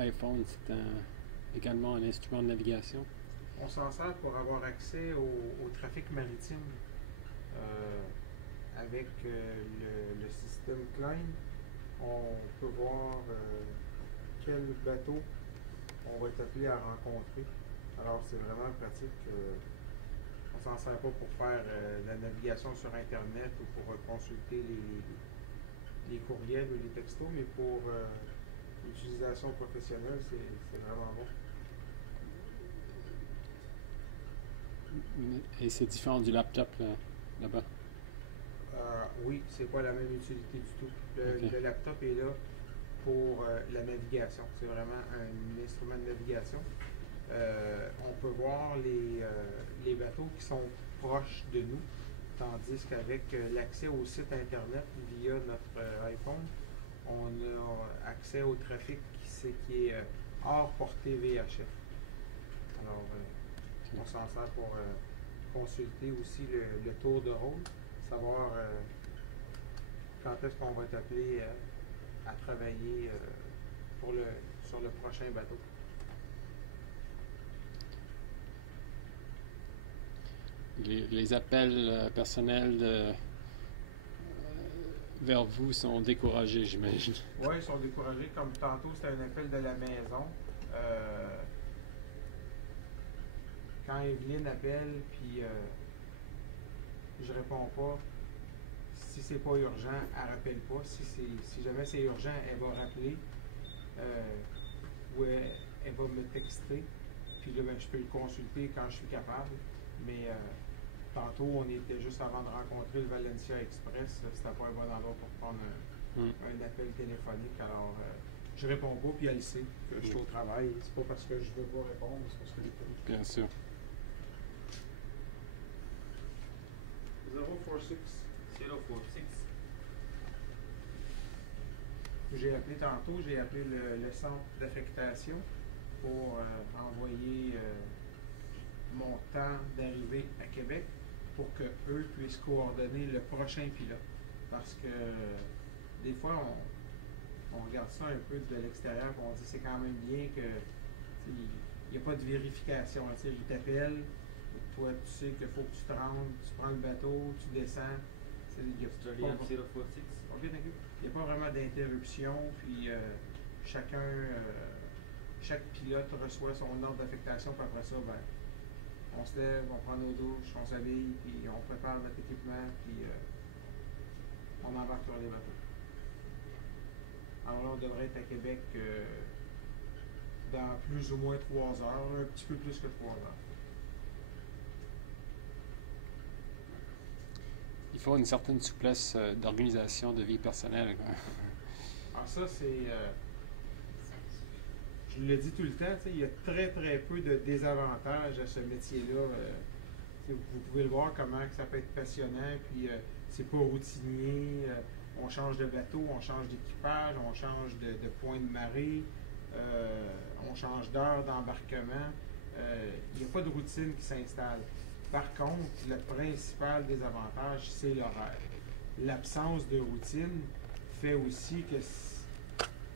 iPhone, c'est également un instrument de navigation. On s'en sert pour avoir accès au trafic maritime avec le système Klein. On peut voir quel bateau on va être appelé à rencontrer. Alors c'est vraiment pratique. On ne s'en sert pas pour faire de la navigation sur Internet ou pour consulter les courriels ou les textos, mais pour l'utilisation professionnelle, c'est vraiment bon. Et c'est différent du laptop là-bas. Oui, c'est pas la même utilité du tout. Ok. Le laptop est là pour la navigation. C'est vraiment un instrument de navigation. On peut voir les bateaux qui sont proches de nous, tandis qu'avec l'accès au site Internet via notre iPhone, on a accès au trafic qui est hors portée VHF. Alors, on s'en sert pour consulter aussi le tour de rôle, savoir quand est-ce qu'on va être appelé à travailler sur le prochain bateau. Les appels personnels vers vous sont découragés, j'imagine. Oui, ils sont découragés. Comme tantôt, c'était un appel de la maison. Quand Evelyne appelle, puis je réponds pas, si c'est pas urgent, elle rappelle pas. Si jamais c'est urgent, elle va rappeler. Ou elle va me texter. Puis là, je peux le consulter quand je suis capable. Mais tantôt, on était juste avant de rencontrer le Valencia Express. C'était pas un bon endroit pour prendre un appel téléphonique. Alors, je réponds pas, puis elle sait que je suis au travail. C'est pas parce que je veux pas répondre, c'est parce que je Bien sûr. 046. 046. J'ai appelé tantôt, j'ai appelé le centre d'affectation pour envoyer mon temps d'arrivée à Québec pour qu'eux puissent coordonner le prochain pilote. Parce que des fois, on regarde ça un peu de l'extérieur et on dit c'est quand même bien que il n'y a pas de vérification. Je t'appelle, toi tu sais qu'il faut que tu te rendes, tu prends le bateau, tu descends. Il n'y a pas vraiment d'interruption, puis chaque pilote reçoit son ordre d'affectation, puis après ça, on se lève, on prend nos douches, on s'habille, puis on prépare notre équipement, puis on embarque sur les bateaux. Alors là, on devrait être à Québec dans plus ou moins 3 heures, un petit peu plus que 3 heures. Il faut une certaine souplesse d'organisation de vie personnelle. Alors ça, c'est... je le dis tout le temps, il y a très très peu de désavantages à ce métier-là. Vous pouvez le voir comment que ça peut être passionnant, puis c'est pas routinier. On change de bateau, on change d'équipage, on change de point de marée, on change d'heure d'embarquement. Il n'y a pas de routine qui s'installe. Par contre, le principal désavantage, c'est l'horaire. L'absence de routine fait aussi que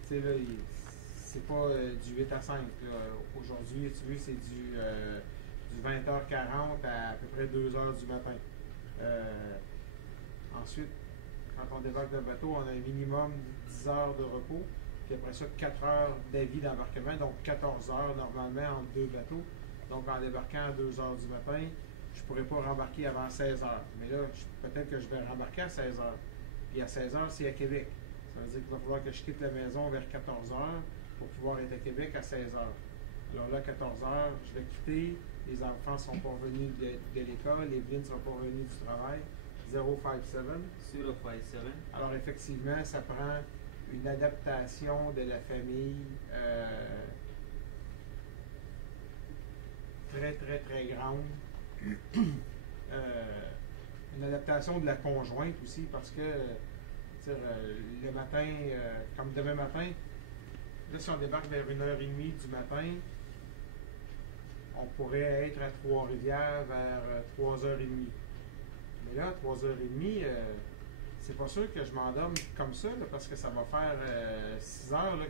c'est pas du 8 à 5. Aujourd'hui, tu vois, c'est du 20h40 à peu près 2h du matin. Ensuite, quand on débarque d'un bateau, on a un minimum 10 heures de repos, puis après ça, 4 heures d'avis d'embarquement, donc 14 heures normalement entre deux bateaux. Donc en débarquant à 2 heures du matin, je ne pourrais pas rembarquer avant 16 heures. Mais là, peut-être que je vais rembarquer à 16 heures. Puis à 16 heures, c'est à Québec. Ça veut dire qu'il va falloir que je quitte la maison vers 14 heures pour pouvoir être à Québec à 16 heures. Alors là, à 14 heures, je vais quitter. Les enfants ne sont pas revenus de l'école. Les Evelyne ne sont pas revenus du travail. 057. 057. Alors effectivement, ça prend une adaptation de la famille très, très, très grande. Une adaptation de la conjointe aussi, parce que le matin, comme demain matin, là, si on débarque vers 1h30 du matin, on pourrait être à Trois-Rivières vers 3h30. Mais là, à 3h30, c'est pas sûr que je m'endorme comme ça, là, parce que ça va faire 6 heures là,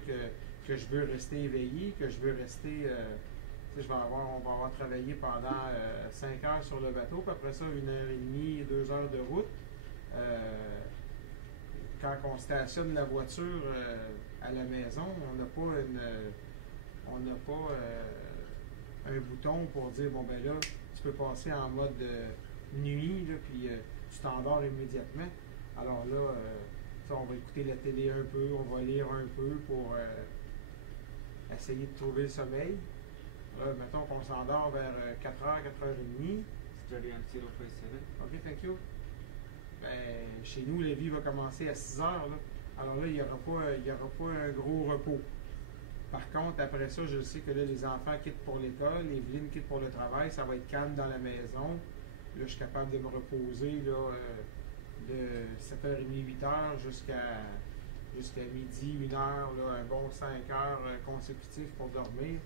que que je veux rester éveillé, que je veux rester. Tu sais, on va avoir travaillé pendant 5 heures sur le bateau, puis après ça, 1h30, 2 heures de route. Quand on stationne la voiture à la maison, on n'a pas un bouton pour dire bon ben là, tu peux passer en mode nuit, là, puis tu t'endors immédiatement. Alors là, on va écouter la télé un peu, on va lire un peu pour essayer de trouver le sommeil. Là, mettons qu'on s'endort vers 4h, 4h30. Study on 057. OK, thank you. Ben, chez nous, la vie va commencer à 6h. Là. Alors là, il n'y aura pas un gros repos. Par contre, après ça, je sais que là, les enfants quittent pour l'école, Evelyne quitte pour le travail, ça va être calme dans la maison. Là, je suis capable de me reposer là, de 7h30, 8h jusqu'à midi, 1h, là, un bon 5 heures consécutifs pour dormir.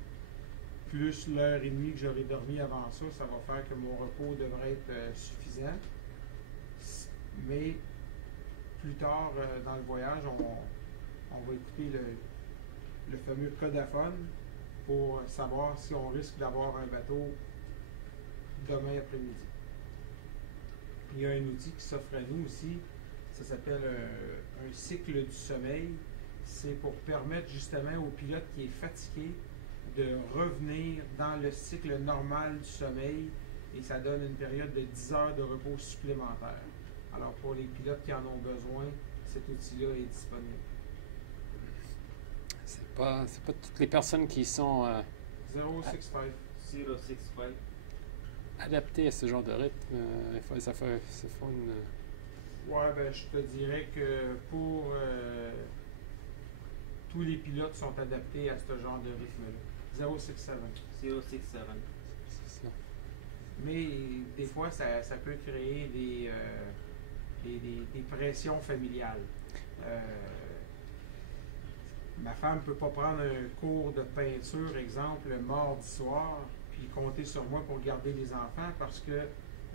Plus l'heure et demie que j'aurais dormi avant ça, ça va faire que mon repos devrait être suffisant. Mais plus tard dans le voyage, on va écouter le fameux codaphone pour savoir si on risque d'avoir un bateau demain après-midi. Il y a un outil qui s'offre à nous aussi, ça s'appelle un cycle du sommeil. C'est pour permettre justement au pilote qui est fatigué de revenir dans le cycle normal du sommeil et ça donne une période de 10 heures de repos supplémentaire. Alors pour les pilotes qui en ont besoin, cet outil-là est disponible. C'est pas toutes les personnes qui sont 065. 065. adaptées à ce genre de rythme. Ça fait une... Ouais, ben je te dirais que pour tous les pilotes sont adaptés à ce genre de rythme-là. 067. 067. C'est ça. Mais des fois, ça peut créer des pressions familiales. Ma femme ne peut pas prendre un cours de peinture, exemple, le mardi soir, puis compter sur moi pour garder les enfants parce que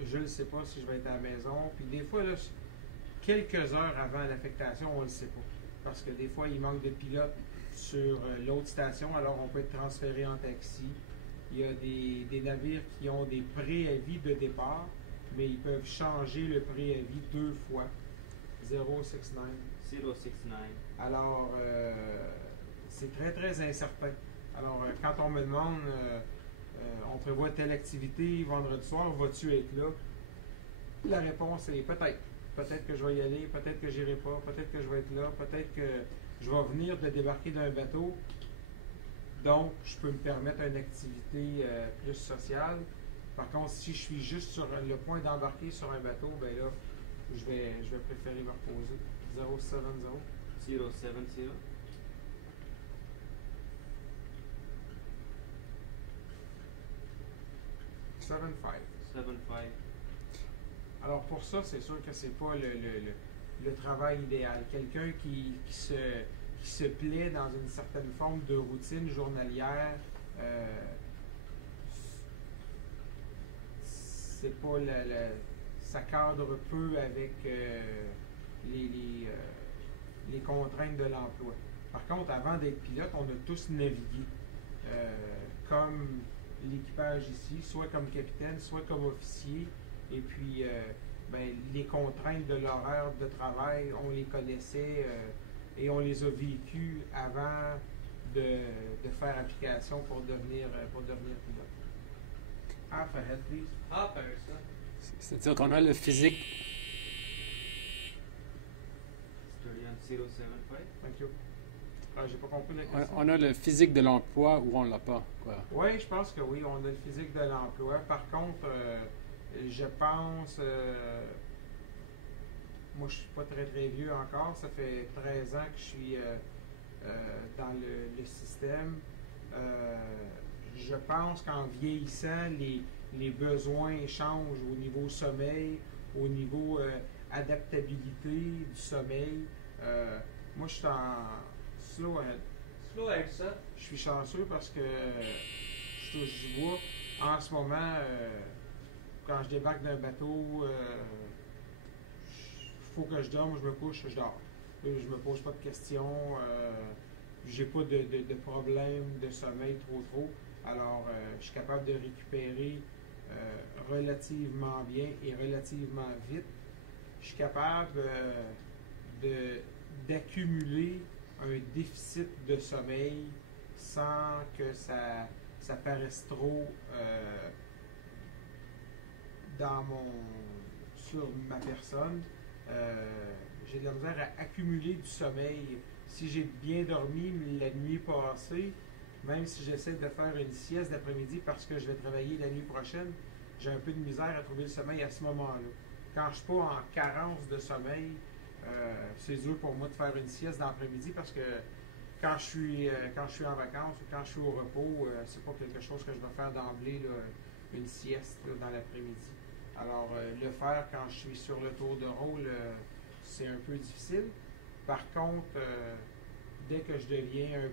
je ne sais pas si je vais être à la maison. Puis des fois, là, quelques heures avant l'affectation, on ne le sait pas. Parce que des fois, il manque de pilotes sur l'autre station, alors on peut être transféré en taxi. Il y a des navires qui ont des préavis de départ, mais ils peuvent changer le préavis 2 fois. 069. 069. Alors, c'est très, très incertain. Alors, quand on me demande, on prévoit telle activité vendredi soir, vas-tu être là? La réponse est peut-être. Peut-être que je vais y aller, peut-être que j'irai pas, peut-être que je vais être là, peut-être que je vais venir de débarquer d'un bateau. Donc, je peux me permettre une activité plus sociale. Par contre, si je suis juste sur le point d'embarquer sur un bateau, ben là, je vais préférer me reposer. 070. 070. 75. 75. Alors pour ça, c'est sûr que c'est pas le travail idéal. Quelqu'un qui se plaît dans une certaine forme de routine journalière, c'est pas ça cadre peu avec les contraintes de l'emploi. Par contre, avant d'être pilote, on a tous navigué comme l'équipage ici, soit comme capitaine, soit comme officier. Et puis, les contraintes de l'horaire de travail, on les connaissait et on les a vécues avant de faire application pour devenir pilote. Half ahead, please. Hopper, sir. C'est-à-dire qu'on a le physique. Study on 075. Thank you. J'ai pas compris la question. On a le physique de l'emploi ou on l'a pas, quoi. Oui, je pense que oui, on a le physique de l'emploi. Par contre, je pense, moi je suis pas très très vieux encore, ça fait 13 ans que je suis dans le système. Je pense qu'en vieillissant, les besoins changent au niveau sommeil, au niveau adaptabilité du sommeil. Moi je suis en slow ahead. Slow ahead, sir. Je suis chanceux parce que je touche du bois. En ce moment, quand je débarque d'un bateau, il faut que je dorme, je me couche, je dors. Je me pose pas de questions. j'ai pas de problème de sommeil trop. Alors, je suis capable de récupérer relativement bien et relativement vite. Je suis capable d'accumuler un déficit de sommeil sans que ça paraisse trop sur ma personne. J'ai de la misère à accumuler du sommeil. Si j'ai bien dormi la nuit passée, même si j'essaie de faire une sieste d'après-midi parce que je vais travailler la nuit prochaine, j'ai un peu de misère à trouver le sommeil à ce moment-là. Quand je ne suis pas en carence de sommeil, c'est dur pour moi de faire une sieste d'après-midi parce que quand je suis en vacances ou quand je suis au repos, c'est pas quelque chose que je vais faire d'emblée, une sieste dans l'après-midi. Alors, le faire quand je suis sur le tour de rôle, c'est un peu difficile. Par contre, dès que je deviens un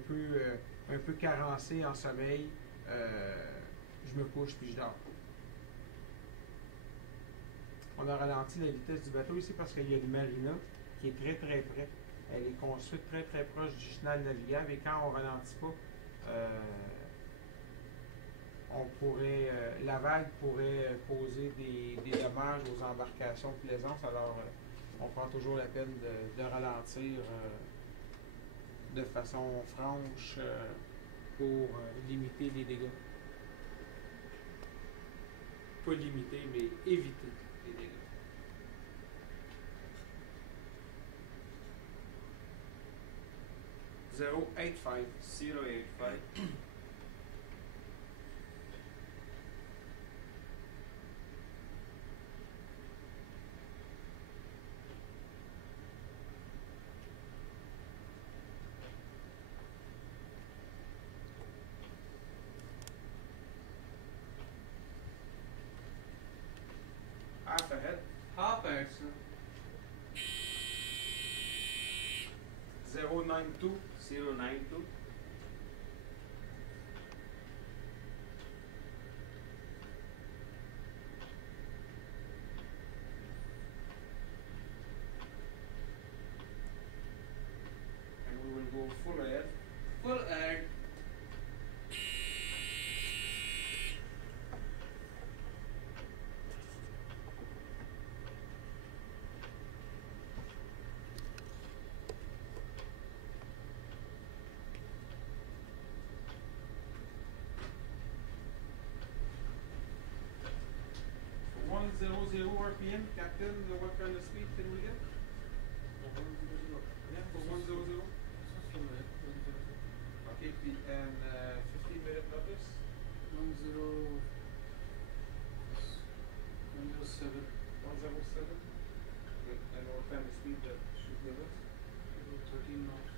peu carencé en sommeil, je me couche puis je dors. On a ralenti la vitesse du bateau ici parce qu'il y a une marina qui est très très près. Elle est construite très très proche du chenal navigable et quand on ralentit pas, la vague pourrait causer des dommages aux embarcations de plaisance. Alors, on prend toujours la peine de ralentir de façon franche pour limiter les dégâts. Pas limiter, mais éviter les dégâts. Zero 85. 085. Half ahead. Half ahead, sir. 092. 092. And we will go full ahead. Full ahead. RPM, Captain, what kind of speed can we get? Yeah, for 100. Okay, and 15-minute notice? 107. 107. Good. And what kind of speed that should give us? 13 knots.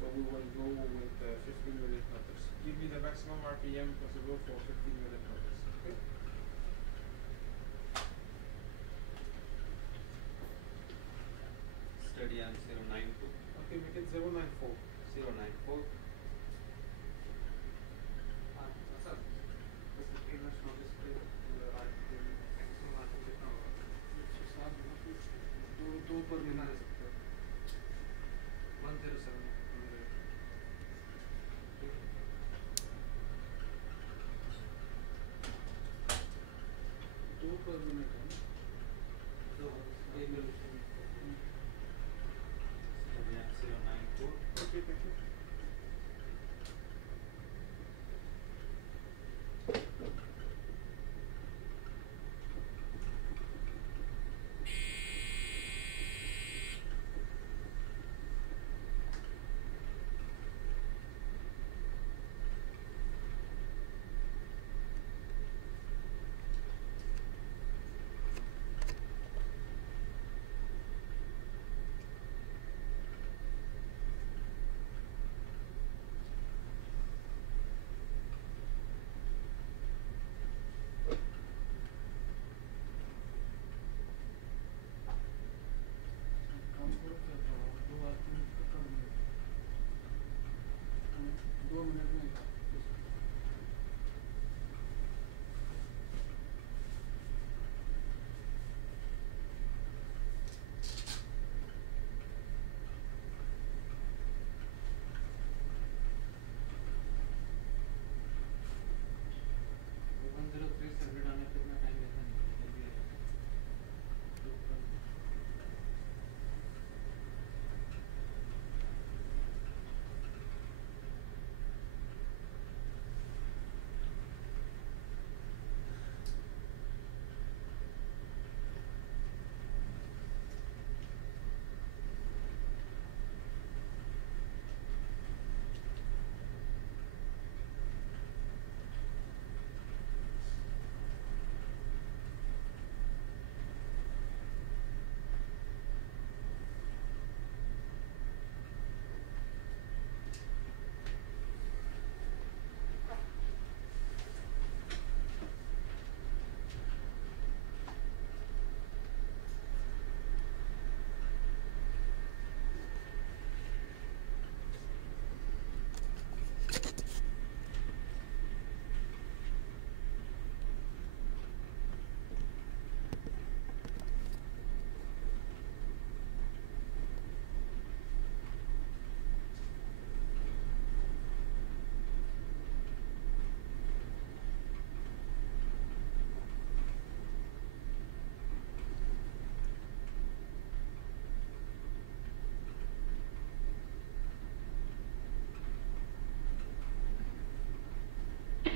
So we will go with 15-minute notice. Give me the maximum RPM possible for 15-minute notice. Okay? Steady on 092. Okay, make it 094. 094. दो पर मिला है 107. दो पर मिनट है Steady on 094. Okay, thank you.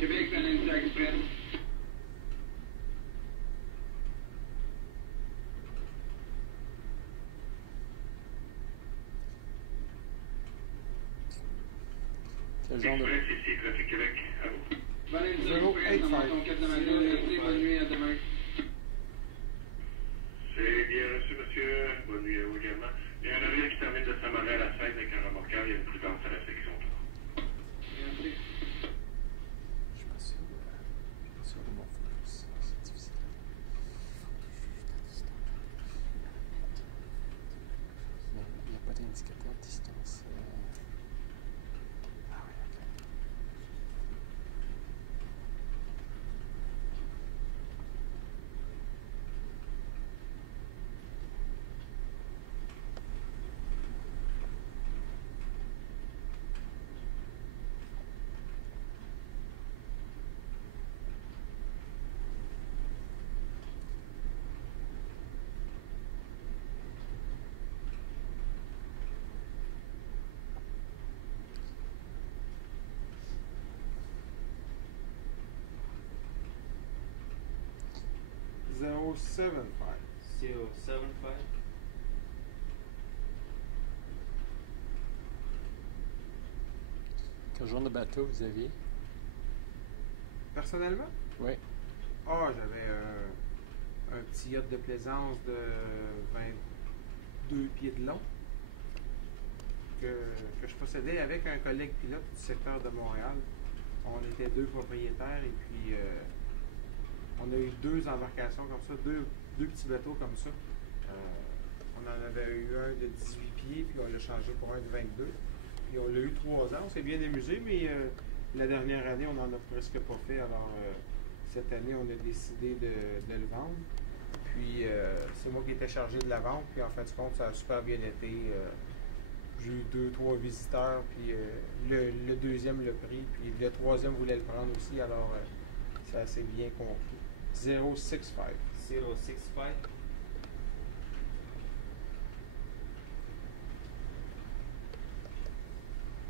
Québec, Valentin Express. Quel genre de... Express ici, Trafic Québec. À vous. Valentin Express, dans mon conquête de matin, merci, bonne nuit, à demain. C'est bien reçu, monsieur. Bonne nuit à vous également. Il y a un navire qui termine de Saint-Marin à la Seine avec un remorqueur. Il y a une prudence à la section 3. Merci. Je suis pas sûr de mon focus. C'est difficile. Il n'y a pas d'indicateur de distance. Ah oui, ok. Zero 7 5. 075. Quel genre de bateau vous aviez? Personnellement? Oui. Ah, j'avais un petit yacht de plaisance de 22 pieds de long que je possédais avec un collègue pilote du secteur de Montréal. On était deux propriétaires et puis on a eu deux embarcations comme ça, deux petits bateaux comme ça. On en avait eu un de 18 pieds, puis on l'a changé pour un de 22. Puis on l'a eu 3 ans, on s'est bien amusé, mais la dernière année, on n'en a presque pas fait. Alors cette année, on a décidé de le vendre. Puis c'est moi qui étais chargé de la vente, puis en fin de compte, ça a super bien été. J'ai eu 2-3 visiteurs, puis le deuxième l'a pris, puis le troisième voulait le prendre aussi, alors ça s'est bien conclu. 065. 065.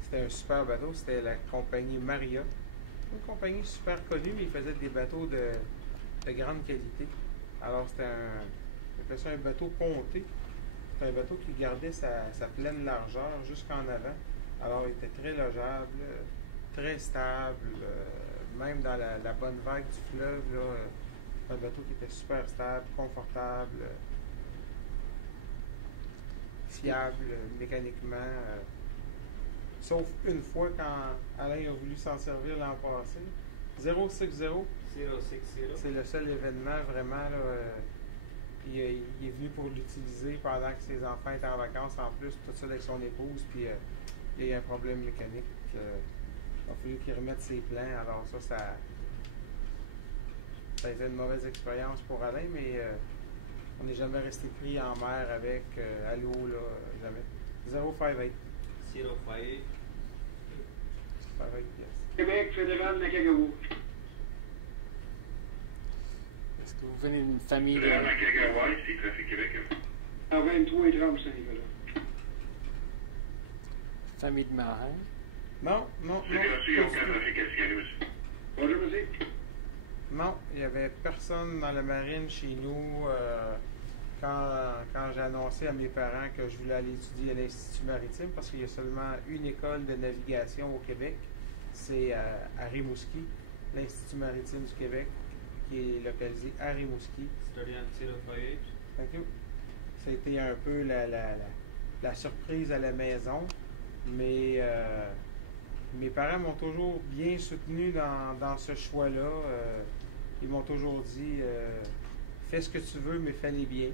C'était un super bateau, c'était la compagnie Maria. Une compagnie super connue, mais ils faisaient des bateaux de grande qualité. Alors c'était ils appelaient ça un bateau ponté. C'était un bateau qui gardait sa pleine largeur jusqu'en avant. Alors il était très logeable, très stable, même dans la bonne vague du fleuve. Là, un bateau qui était super stable, confortable, fiable mécaniquement. Sauf une fois quand Alain a voulu s'en servir l'an passé. 060, 060. c'est le seul événement vraiment. Là, puis il est venu pour l'utiliser pendant que ses enfants étaient en vacances en plus, tout ça avec son épouse. Puis il y a eu un problème mécanique. Il a fallu qu'il remette ses plans. Alors ça a été une mauvaise expérience pour Alain, mais on n'est jamais resté pris en mer avec à l'eau, là, jamais. 058. 058. 58, yes. Québec, fédéral, Nacagawou. Est-ce que vous venez d'une famille Le de... Nakagawa, ici, Trafic Québec. À 23 et 35, Nicolas. famille de marins? Non. C'est bien reçu, il n'y a aucun trafic à signaler, monsieur. Bonjour, monsieur. Non, il n'y avait personne dans la marine chez nous quand j'ai annoncé à mes parents que je voulais aller étudier à l'Institut maritime, parce qu'il y a seulement une école de navigation au Québec, c'est à Rimouski, l'Institut maritime du Québec, qui est localisé à Rimouski. 058. Thank you. Ça a été un peu la surprise à la maison, mais mes parents m'ont toujours bien soutenu dans ce choix-là. Ils m'ont toujours dit fais ce que tu veux, mais fais-les bien.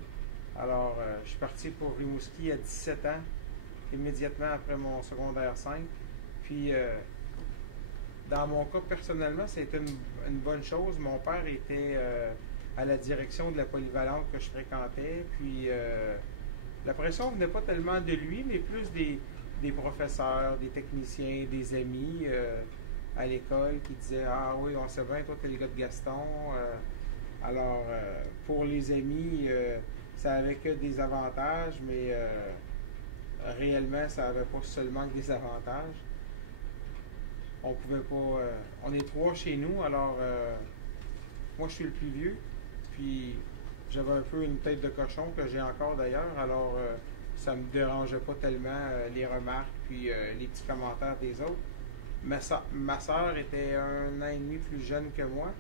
Alors, je suis parti pour Rimouski à 17 ans, immédiatement après mon secondaire 5. Puis, dans mon cas, personnellement, c'était une bonne chose. Mon père était à la direction de la polyvalente que je fréquentais. Puis, la pression ne venait pas tellement de lui, mais plus des professeurs, des techniciens, des amis à l'école qui disaient « Ah oui, on sait bien, toi, t'es le gars de Gaston. » Alors, pour les amis, ça n'avait que des avantages, mais réellement, ça n'avait pas seulement que des avantages. on pouvait pas. On est 3 chez nous, alors moi je suis le plus vieux, puis j'avais un peu une tête de cochon que j'ai encore d'ailleurs, alors ça me dérangeait pas tellement les remarques puis les petits commentaires des autres. Ma soeur était 1 an et demi plus jeune que moi.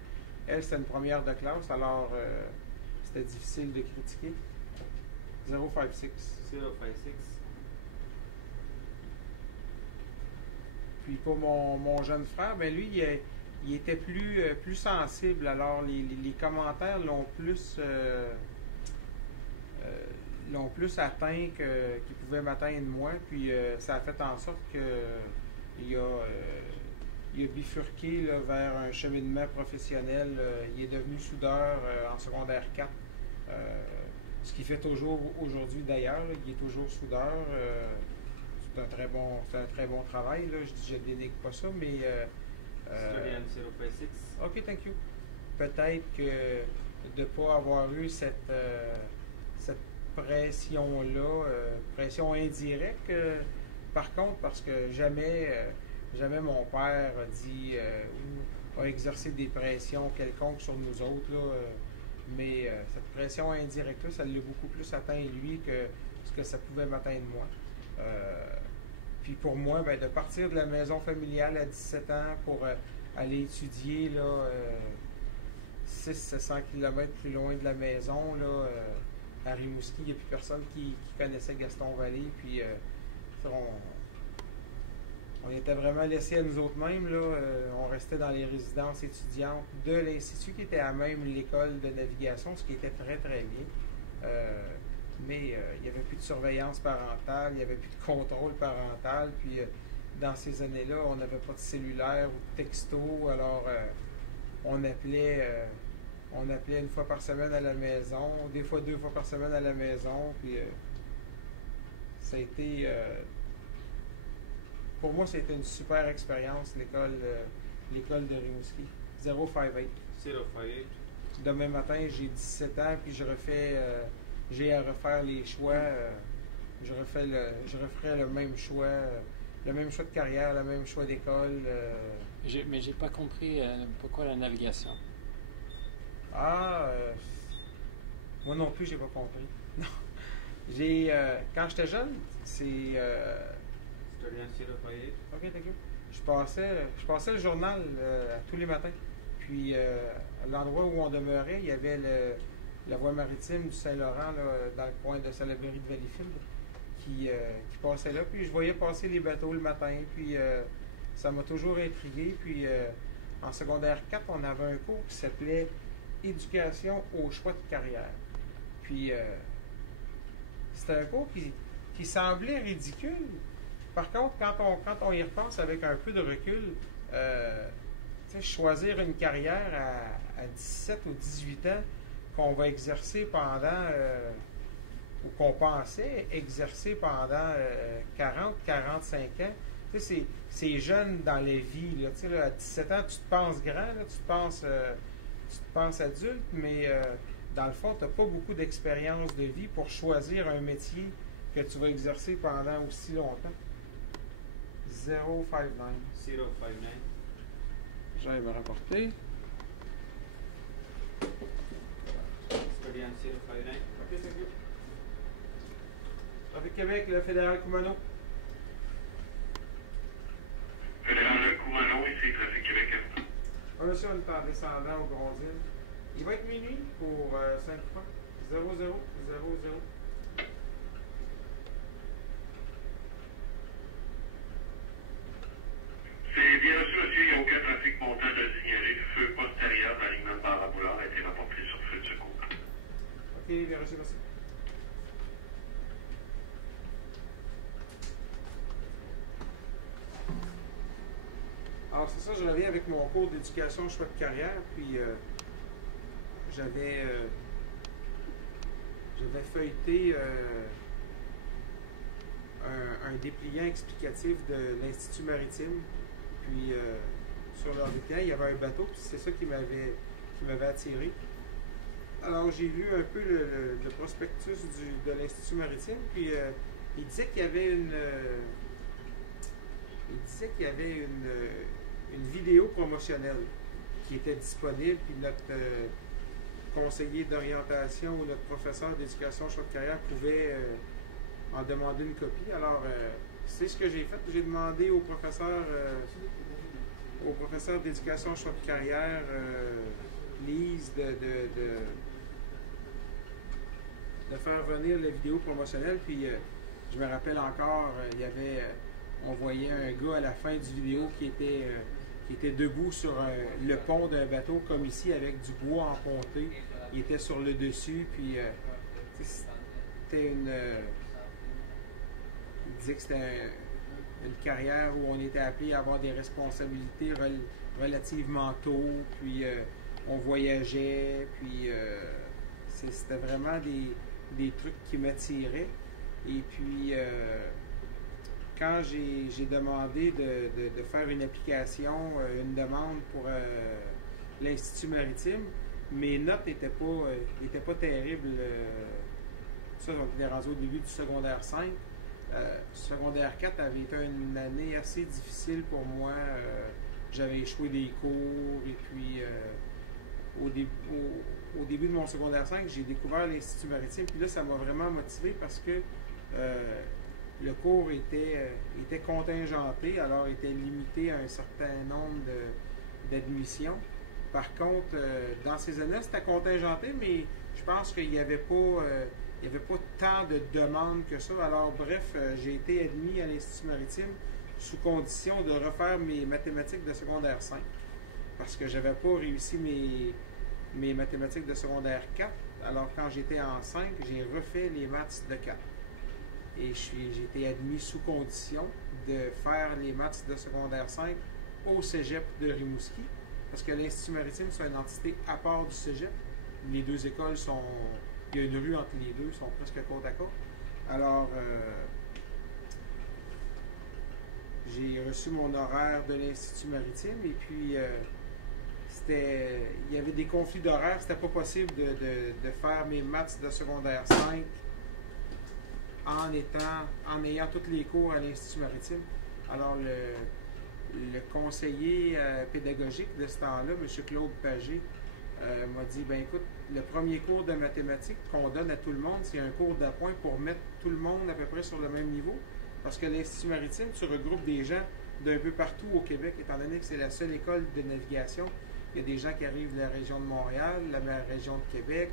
Elle, c'était une première de classe, alors c'était difficile de critiquer. 056. 056. Puis pour mon jeune frère, ben lui, il était plus sensible. Alors les commentaires l'ont plus atteint qu'il pouvait m'atteindre moi. Puis ça a fait en sorte que il a bifurqué là, vers un cheminement professionnel. Il est devenu soudeur en secondaire 4. Ce qu'il fait toujours aujourd'hui d'ailleurs. Il est toujours soudeur. C'est un très bon travail. Là. Je dénigre pas ça, mais. Studiant 056. OK, thank you. Peut-être que de ne pas avoir eu cette pression-là, pression indirecte, par contre, parce que jamais mon père a dit ou a exercé des pressions quelconques sur nous autres, là, mais cette pression indirecte-là, ça l'a beaucoup plus atteint lui que ce que ça pouvait m'atteindre moi. Puis pour moi, ben, de partir de la maison familiale à 17 ans pour aller étudier là, 600-700 km plus loin de la maison, là, à Rimouski, il n'y a plus personne qui connaissait Gaston Vallée. Puis on était vraiment laissés à nous autres-mêmes. Là, on restait dans les résidences étudiantes de l'Institut, qui était à même l'école de navigation, ce qui était très, très bien. Mais il n'y avait plus de surveillance parentale, il n'y avait plus de contrôle parental. Puis dans ces années-là, on n'avait pas de cellulaire ou de texto. Alors on appelait 1 fois par semaine à la maison, des fois 2 fois par semaine à la maison. Puis ça a été... pour moi, c'était une super expérience, l'école de Rimouski. 058. 058. Demain matin, j'ai 17 ans, puis j'ai à refaire les choix. Je referai le même choix de carrière, le même choix d'école. Mais j'ai pas compris pourquoi la navigation. Moi non plus, j'ai pas compris. Non. Quand j'étais jeune, c'est... Studiant 058. OK, thank you. Je passais le journal tous les matins. Puis, à l'endroit où on demeurait, il y avait la voie maritime du Saint-Laurent, là, dans le coin de Salaberry de Valleyfield, qui passait là. Puis, je voyais passer les bateaux le matin. Puis, ça m'a toujours intrigué. Puis, en secondaire 4, on avait un cours qui s'appelait Éducation au choix de carrière. Puis, c'était un cours qui semblait ridicule. Par contre, quand on y repense avec un peu de recul, choisir une carrière à 17 ou 18 ans qu'on va exercer pendant, ou qu'on pensait exercer pendant 40-45 ans, c'est jeune dans la vie. Là, à 17 ans, tu te penses grand, là, tu te penses adulte, mais dans le fond, tu n'as pas beaucoup d'expérience de vie pour choisir un métier que tu vas exercer pendant aussi longtemps. 059. 059. J'allais me rapporter. Studiant 059. OK, c'est good. Trafic Québec, le fédéral Kumano. Fédéral Kumano, ici, Trafic Québec. Monsieur, on est en descendant au Grondines. Il va être minuit pour 5 francs. 0000. C'est bien reçu, monsieur. Il n'y a aucun trafic montant de signalé. Feu postérieur d'alignement de barre ambulante a été rapporté sur feu de secours. OK, bien reçu, merci. Alors, c'est ça, je reviens avec mon cours d'éducation choix de carrière, puis j'avais feuilleté un dépliant explicatif de l'Institut maritime. Puis, sur leur dépliant, il y avait un bateau, puis c'est ça qui m'avait attiré. Alors, j'ai lu un peu le prospectus de l'Institut maritime, puis il disait qu'il y avait une vidéo promotionnelle qui était disponible, puis notre conseiller d'orientation ou notre professeur d'éducation choix de carrière pouvait en demander une copie. Alors, c'est ce que j'ai fait. J'ai demandé au professeur d'éducation choix de carrière, Lise, de faire venir la vidéo promotionnelle. Puis, je me rappelle encore, on voyait un gars à la fin du vidéo qui était debout sur le pont d'un bateau, comme ici, avec du bois emponté. Il était sur le dessus, puis c'était il disait que c'était une carrière où on était appelé à avoir des responsabilités relativement tôt, puis on voyageait, puis c'était vraiment des trucs qui m'attiraient. Et puis, quand j'ai demandé de faire une application, une demande pour l'Institut maritime, mes notes n'étaient pas terribles. Ça, on était rendu au début du secondaire 5. Secondaire 4 avait été une année assez difficile pour moi. J'avais échoué des cours et puis au début de mon secondaire 5, j'ai découvert l'Institut maritime. Puis là, ça m'a vraiment motivé parce que le cours était contingenté, alors était limité à un certain nombre d'admissions. Par contre, dans ces années-là, c'était contingenté, mais je pense qu'il n'y avait pas tant de demandes que ça. Alors, bref, j'ai été admis à l'Institut maritime sous condition de refaire mes mathématiques de secondaire 5, parce que je n'avais pas réussi mes mathématiques de secondaire 4. Alors, quand j'étais en 5, j'ai refait les maths de 4. Et j'ai été admis sous condition de faire les maths de secondaire 5 au cégep de Rimouski, parce que l'Institut maritime, c'est une entité à part du cégep. Les deux écoles il y a une rue entre les deux, sont presque côte à côte. Alors, j'ai reçu mon horaire de l'Institut maritime et puis il y avait des conflits d'horaire. C'était pas possible de faire mes maths de secondaire 5 en ayant tous les cours à l'Institut maritime. Alors, le conseiller pédagogique de ce temps-là, M. Claude Pagé, m'a dit, ben écoute, le premier cours de mathématiques qu'on donne à tout le monde, c'est un cours d'appoint pour mettre tout le monde à peu près sur le même niveau. Parce que l'Institut maritime, tu regroupes des gens d'un peu partout au Québec, étant donné que c'est la seule école de navigation. Il y a des gens qui arrivent de la région de Montréal, la région de Québec,